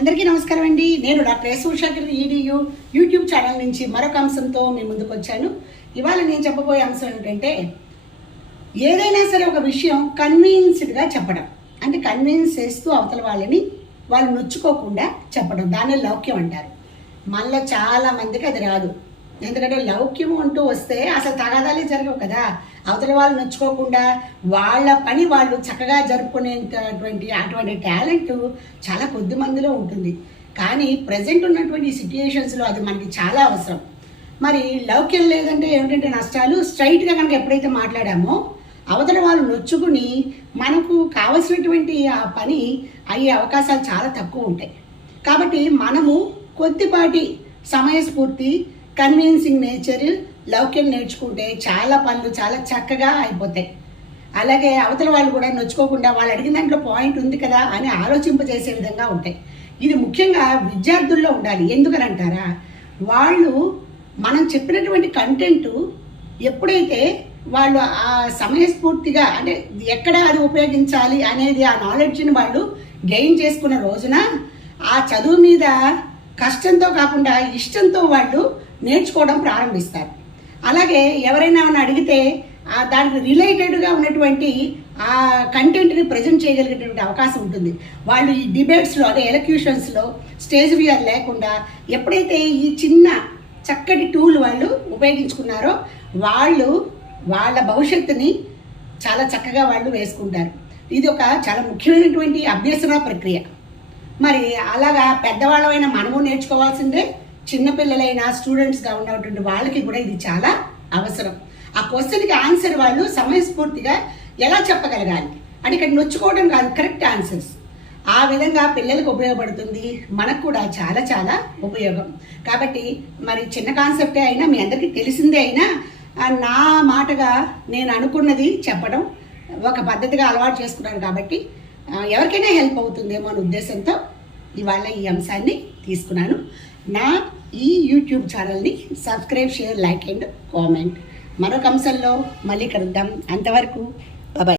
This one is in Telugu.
అందరికీ నమస్కారం అండి. నేను doctor S Ushakar EDU YouTube channel నుంచి మరొక అంశంతో మీ ముందుకు వచ్చాను. ఇవాళ నేను చెప్పబోయే అంశం ఏంటంటే, ఏదైనా సరే ఒక విషయం కన్విన్స్డ్గా చెప్పడం, అంటే కన్విన్స్ చేస్తూ అవతల వాళ్ళని వాళ్ళు నొచ్చుకోకుండా చెప్పడం, దాన్ని లౌక్యం అంటారు. మనలో చాలా మందికి అది రాదు. ఎందుకంటే లౌక్యం అంటూ వస్తే అసలు తగాదాలే జరగవు కదా. అవతల వాళ్ళు నొచ్చుకోకుండా వాళ్ళ పని వాళ్ళు చక్కగా అటువంటి టాలెంట్ చాలా కొద్ది మందిలో ఉంటుంది. కానీ ప్రజెంట్ ఉన్నటువంటి సిచ్యుయేషన్స్లో అది మనకి చాలా అవసరం. మరి లౌక్యం లేదంటే ఏమిటంటే నష్టాలు, స్ట్రైట్గా కనుక ఎప్పుడైతే మాట్లాడామో అవతల వాళ్ళు నొచ్చుకుని మనకు కావలసినటువంటి ఆ పని అయ్యే అవకాశాలు చాలా తక్కువ ఉంటాయి. కాబట్టి మనము కొద్దిపాటి సమయస్ఫూర్తి, కన్విన్సింగ్ నేచర్, లౌక్యం నేర్చుకుంటే చాలా పనులు చాలా చక్కగా అయిపోతాయి. అలాగే అవతల వాళ్ళు కూడా నొచ్చుకోకుండా వాళ్ళు అడిగిన దాంట్లో పాయింట్ ఉంది కదా అని ఆలోచింపజేసే విధంగా ఉంటాయి. ఇది ముఖ్యంగా విద్యార్థుల్లో ఉండాలి. ఎందుకని అంటారా, వాళ్ళు మనం చెప్పినటువంటి కంటెంట్ ఎప్పుడైతే వాళ్ళు ఆ సమయస్ఫూర్తిగా, అంటే ఎక్కడ అది ఉపయోగించాలి అనేది ఆ నాలెడ్జ్ని వాళ్ళు గెయిన్ చేసుకున్న రోజున ఆ చదువు మీద కష్టంతో కాకుండా ఇష్టంతో వాళ్ళు నేర్చుకోవడం ప్రారంభిస్తారు. అలాగే ఎవరైనా అడిగితే దానికి రిలేటెడ్గా ఉన్నటువంటి ఆ కంటెంట్ని ప్రజెంట్ చేయగలిగేటువంటి అవకాశం ఉంటుంది. వాళ్ళు ఈ డిబేట్స్లో, అదే ఎలక్యూషన్స్లో స్టేజ్ ఫియర్ లేకుండా ఎప్పుడైతే ఈ చిన్న చక్కటి టూల్ వాళ్ళు ఉపయోగించుకున్నారో వాళ్ళు వాళ్ళ భవిష్యత్తుని చాలా చక్కగా వాళ్ళు వేసుకుంటారు. ఇది ఒక చాలా ముఖ్యమైనటువంటి అభ్యసన ప్రక్రియ. మరి అలాగా పెద్దవాళ్ళమైనా మనము నేర్చుకోవాల్సిందే, చిన్నపిల్లలైనా స్టూడెంట్స్గా ఉన్నటువంటి వాళ్ళకి కూడా ఇది చాలా అవసరం. ఆ క్వశ్చన్కి ఆన్సర్ వాళ్ళు సమయస్ఫూర్తిగా ఎలా చెప్పగలగాలి, అంటే ఇక్కడ నొచ్చుకోవడం కాదు, కరెక్ట్ ఆన్సర్స్. ఆ విధంగా పిల్లలకు ఉపయోగపడుతుంది, మనకు కూడా చాలా చాలా ఉపయోగం. కాబట్టి మరి చిన్న కాన్సెప్టే అయినా, మీ అందరికీ తెలిసిందే అయినా, నా మాటగా నేను అనుకున్నది చెప్పడం ఒక పద్ధతిగా అలవాటు చేసుకున్నాను. కాబట్టి ఎవరికైనా హెల్ప్ అవుతుందేమో అనే ఉద్దేశంతో ఇవాళ ఈ అంశాన్ని తీసుకున్నాను. నా ఈ యూట్యూబ్ ఛానల్ని subscribe, share, like and comment. మరొక అంశంలో మళ్ళీ కలుద్దాం. అంతవరకు బాయ్.